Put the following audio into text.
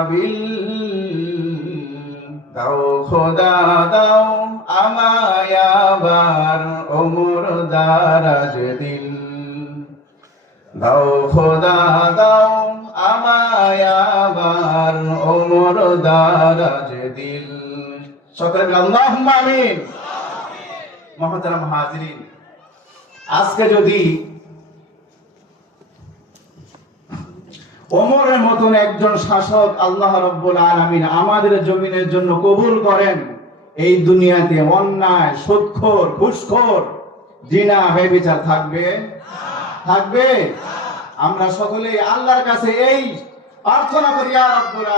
আবাবিল, দাও খোদা দাও আমায় আবার ওমর দারাজ দিল, দাও খোদা দাও আমায় আবার ওমর দারাজ দিল। সকলে আল্লাহুম্মা আমিন। মুহতারাম হাজিরিন, আজকে যদি ওমরের মতন একজন শাসক আল্লাহ রাব্বুল আলামিন আমাদের জমিনের জন্য কবুল করেন, এই দুনিয়াতে অন্যায়, সুদখোর, ঘুষখোর, জিনা, ব্যভিচার থাকবে? থাকবে? আমরা সকলেই আল্লাহর কাছে এই প্রার্থনা করি, ইয়া রাব্বুল